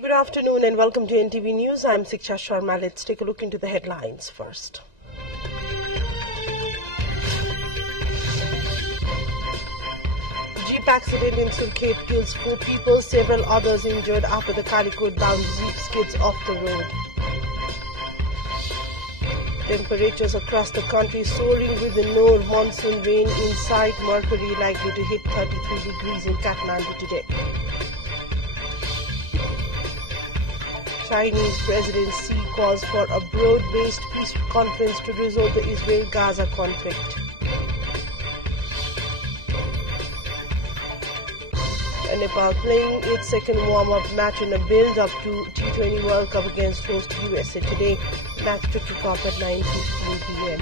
Good afternoon and welcome to NTV News. I'm Siksha Sharma. Let's take a look into the headlines first. Jeep accident in Surkhet kills 4 people, several others injured after the Kalikot-bound Jeep skids off the road. Temperatures across the country soaring with the no monsoon rain in sight. Mercury likely to hit 33 degrees in Kathmandu today. Chinese President Xi calls for a broad-based peace conference to resolve the Israel-Gaza conflict. And Nepal playing its second warm-up match in a build-up to T20 World Cup against host USA today. Match to kick off at 9:15 p.m.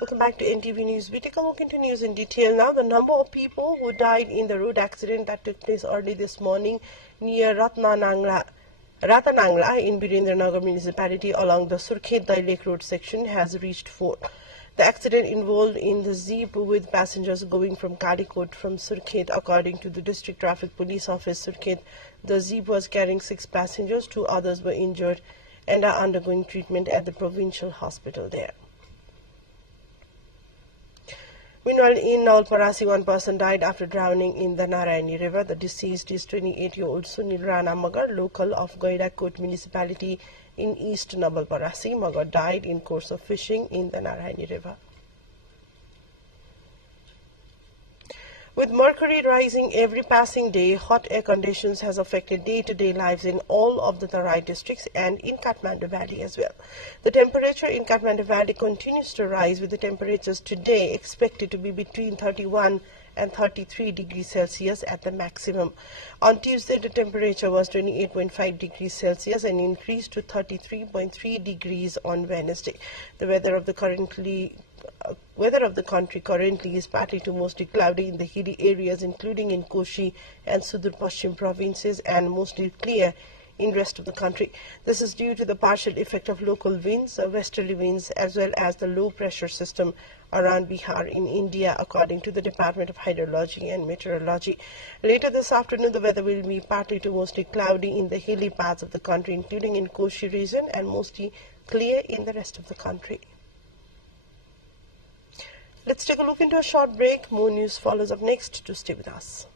Welcome back to NTV News. We take a look into news in detail now. The number of people who died in the road accident that took place early this morning near Ratanangla in Birendranagar municipality along the Surkhet Lake Road section has reached 4. The accident involved in the Jeep with passengers going from Kalikot from Surkhet. According to the District Traffic Police Office Surkhet, the Jeep was carrying 6 passengers, 2 others were injured and are undergoing treatment at the provincial hospital there. Meanwhile, in Nalparasi, 1 person died after drowning in the Narayani River. The deceased is 28-year-old Sunil Rana Magar, local of Gairakot municipality in East Navalparasi. Magar died in course of fishing in the Narayani River. With mercury rising every passing day, hot air conditions has affected day-to-day lives in all of the Tarai districts and in Kathmandu Valley as well. The temperature in Kathmandu Valley continues to rise, with the temperatures today expected to be between 31 and 33 degrees Celsius at the maximum. On Tuesday, the temperature was 28.5 degrees Celsius and increased to 33.3 degrees on Wednesday. The weather of the country currently is partly to mostly cloudy in the hilly areas, including in Koshi and Sudur Pashchim provinces, and mostly clear in rest of the country. This is due to the partial effect of local winds, westerly winds, as well as the low pressure system around Bihar in India, according to the Department of Hydrology and Meteorology. Later this afternoon, the weather will be partly to mostly cloudy in the hilly parts of the country, including in Koshi region, and mostly clear in the rest of the country. Let's take a look into a short break. More news follows up next. To stay with us.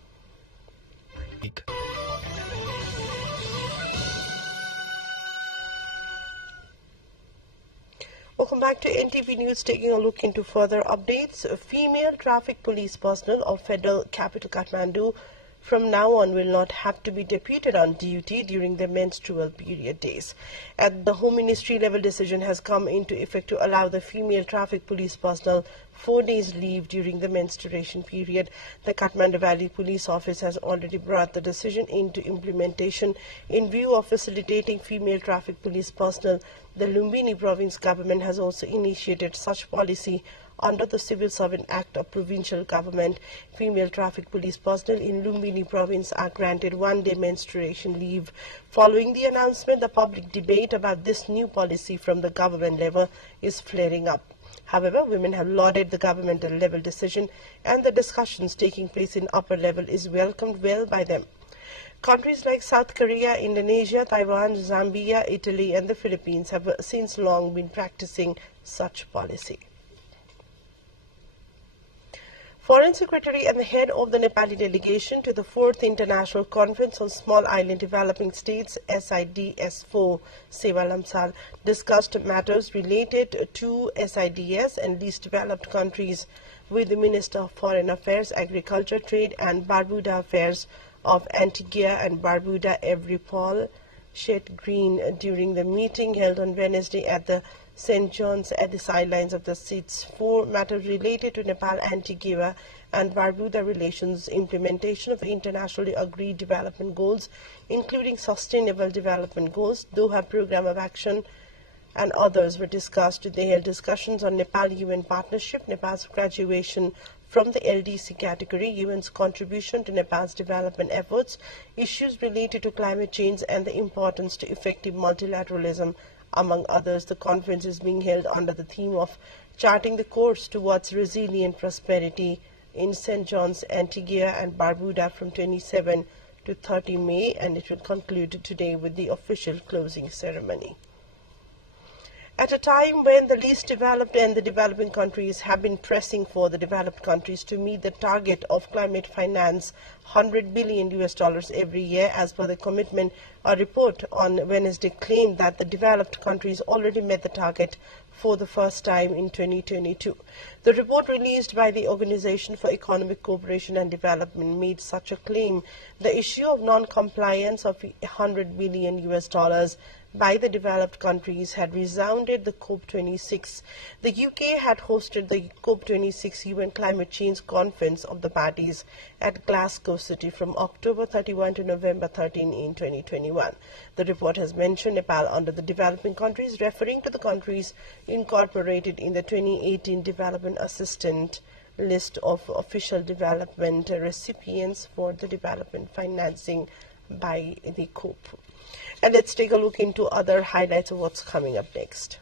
Welcome back to NTV News. Taking a look into further updates. Female traffic police personnel of Federal Capital Kathmandu from now on will not have to be deputed on duty during their menstrual period days. At the Home Ministry level, decision has come into effect to allow the female traffic police personnel 4 days leave during the menstruation period. The Kathmandu Valley Police Office has already brought the decision into implementation. In view of facilitating female traffic police personnel, the Lumbini Province government has also initiated such policy under the Civil Servant Act of Provincial Government. Female traffic police personnel in Lumbini Province are granted 1-day menstruation leave. Following the announcement, the public debate about this new policy from the government level is flaring up. However, women have lauded the governmental level decision, and the discussions taking place in upper level is welcomed well by them. Countries like South Korea, Indonesia, Taiwan, Zambia, Italy and the Philippines have since long been practicing such policy. Foreign Secretary and the head of the Nepali delegation to the 4th International Conference on Small Island Developing States SIDS4, Seva Lamsal, discussed matters related to SIDS and least developed countries with the Minister of Foreign Affairs, Agriculture, Trade and Barbuda Affairs of Antigua and Barbuda, Paul Shet Green, during the meeting held on Wednesday at the St. John's at the sidelines of the seats. 4 matters related to Nepal, Antigua and Barbuda relations, implementation of internationally agreed development goals, including Sustainable Development Goals, Doha Program of Action, and others were discussed. They held discussions on Nepal-UN partnership, Nepal's graduation from the LDC category, UN's contribution to Nepal's development efforts, issues related to climate change and the importance to effective multilateralism Among others, the conference is being held under the theme of charting the course towards resilient prosperity in St. John's, Antigua and Barbuda from 27 to 30 May, and it will conclude today with the official closing ceremony. At a time when the least developed and the developing countries have been pressing for the developed countries to meet the target of climate finance $100 billion every year, as per the commitment, a report on Wednesday claimed that the developed countries already met the target for the first time in 2022. The report released by the Organization for Economic Cooperation and Development made such a claim. The issue of non-compliance of $100 billion by the developed countries had resounded the COP26. The UK had hosted the COP26 UN Climate Change Conference of the Parties at Glasgow City from October 31 to November 13 in 2021. The report has mentioned Nepal under the developing countries, referring to the countries incorporated in the 2018 Development Assistance list of official development recipients for the development financing by the COP. And let's take a look into other highlights of what's coming up next.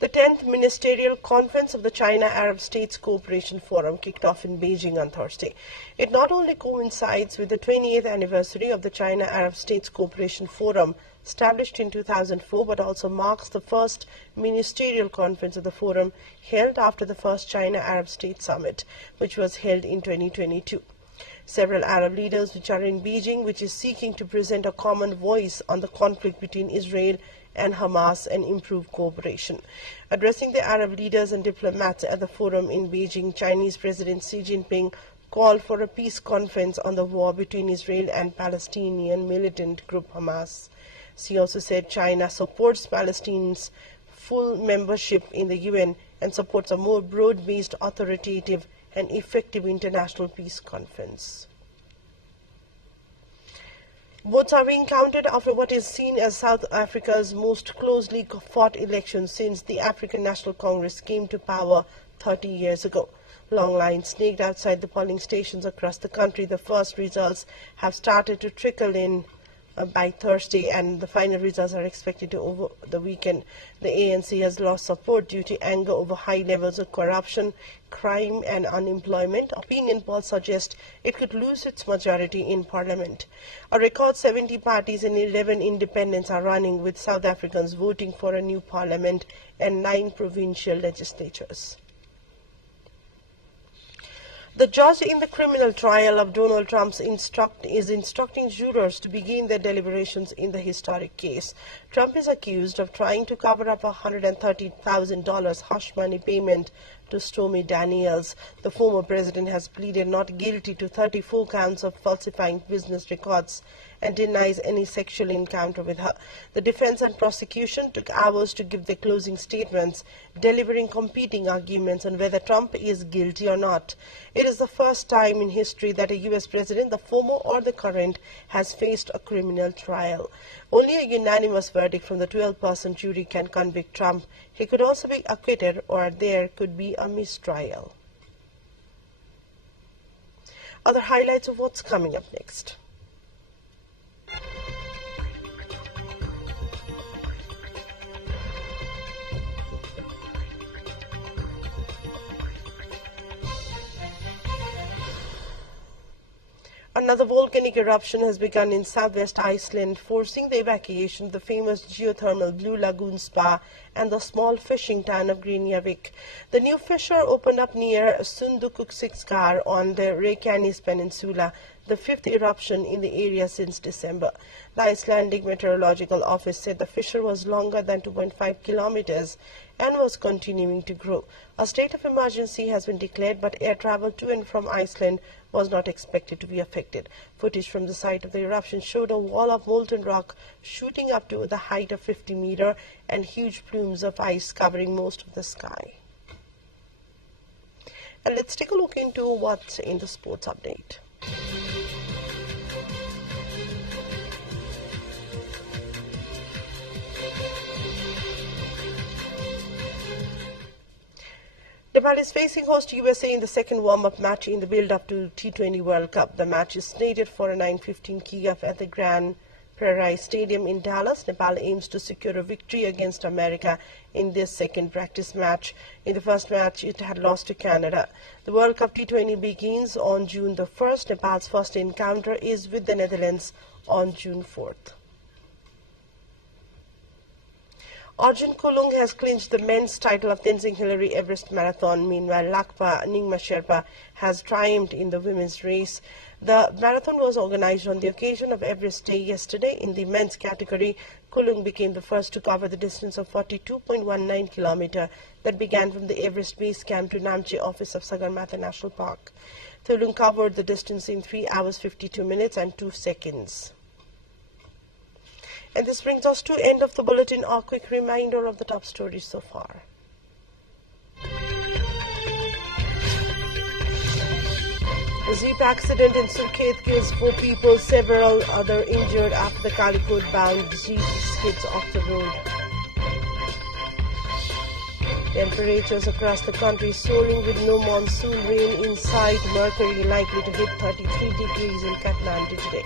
The 10th Ministerial Conference of the China-Arab States Cooperation Forum kicked off in Beijing on Thursday. It not only coincides with the 20th anniversary of the China-Arab States Cooperation Forum, established in 2004, but also marks the first ministerial conference of the forum held after the first China-Arab State Summit, which was held in 2022. Several Arab leaders which are in Beijing, which is seeking to present a common voice on the conflict between Israel and Hamas and improve cooperation. Addressing the Arab leaders and diplomats at the forum in Beijing, Chinese President Xi Jinping called for a peace conference on the war between Israel and Palestinian militant group Hamas. Xi also said China supports Palestine's full membership in the UN and supports a more broad-based, authoritative and effective international peace conference. Votes are being counted after what is seen as South Africa's most closely fought election since the African National Congress came to power 30 years ago. Long lines snaked outside the polling stations across the country. The first results have started to trickle in by Thursday, and the final results are expected over the weekend. The ANC has lost support due to anger over high levels of corruption, crime and unemployment. Opinion polls suggest it could lose its majority in parliament. A record 70 parties and 11 independents are running, with South Africans voting for a new parliament and 9 provincial legislatures. The judge in the criminal trial of Donald Trump is instructing jurors to begin their deliberations in the historic case. Trump is accused of trying to cover up a $130,000 hush money payment to Stormy Daniels. The former president has pleaded not guilty to 34 counts of falsifying business records and denies any sexual encounter with her. The defense and prosecution took hours to give their closing statements, delivering competing arguments on whether Trump is guilty or not. It is the first time in history that a U.S. president, the former or the current, has faced a criminal trial. Only a unanimous verdict from the 12-person jury can convict Trump. He could also be acquitted, or there could be a mistrial. Other highlights of what's coming up next. Another volcanic eruption has begun in southwest Iceland, forcing the evacuation of the famous geothermal Blue Lagoon Spa and the small fishing town of Greniavik. The new fissure opened up near Sundukusikskar on the Reykjanes Peninsula, the fifth eruption in the area since December. The Icelandic Meteorological Office said the fissure was longer than 2.5 kilometers and was continuing to grow. A state of emergency has been declared, but air travel to and from Iceland was not expected to be affected. Footage from the site of the eruption showed a wall of molten rock shooting up to the height of 50 meters and huge plumes of ice covering most of the sky. And let's take a look into what's in the sports update. Nepal is facing host USA in the second warm-up match in the build-up to T20 World Cup. The match is slated for a 9:15 kickoff at the Grand Prairie Stadium in Dallas. Nepal aims to secure a victory against America in this second practice match. In the first match, it had lost to Canada. The World Cup T20 begins on June the 1st. Nepal's first encounter is with the Netherlands on June 4th. Arjun Kulung has clinched the men's title of Tenzing Hillary Everest Marathon. Meanwhile, Lakpa Ningma Sherpa has triumphed in the women's race. The marathon was organized on the occasion of Everest Day yesterday. In the men's category, Kulung became the first to cover the distance of 42.19 kilometers that began from the Everest Base Camp to Namche office of Sagarmatha National Park. Kulung covered the distance in 3 hours 52 minutes and 2 seconds. And this brings us to end of the bulletin. A quick reminder of the top stories so far. A Jeep accident in Surkhet kills 4 people, several other injured after the Kalikot-bound Jeep skids off the road. Temperatures across the country soaring with no monsoon rain in sight. Mercury likely to hit 33 degrees in Kathmandu today.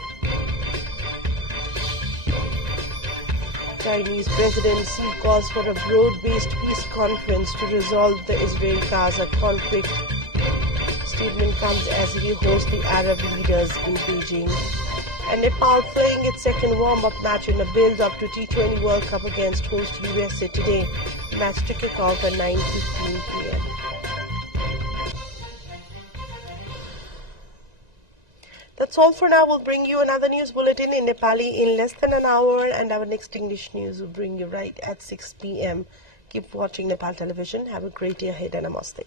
Chinese President Xi calls for a broad-based peace conference to resolve the Israel-Gaza conflict. Statement comes as he hosts the Arab leaders in Beijing. And Nepal playing its second warm-up match in a build-up to T20 World Cup against host USA today. Match to kick off at 9:15 p.m. That's all for now. We'll bring you another news bulletin in Nepali in less than an hour, and our next English news will bring you right at 6 p.m. Keep watching Nepal television. Have a great day ahead and namaste.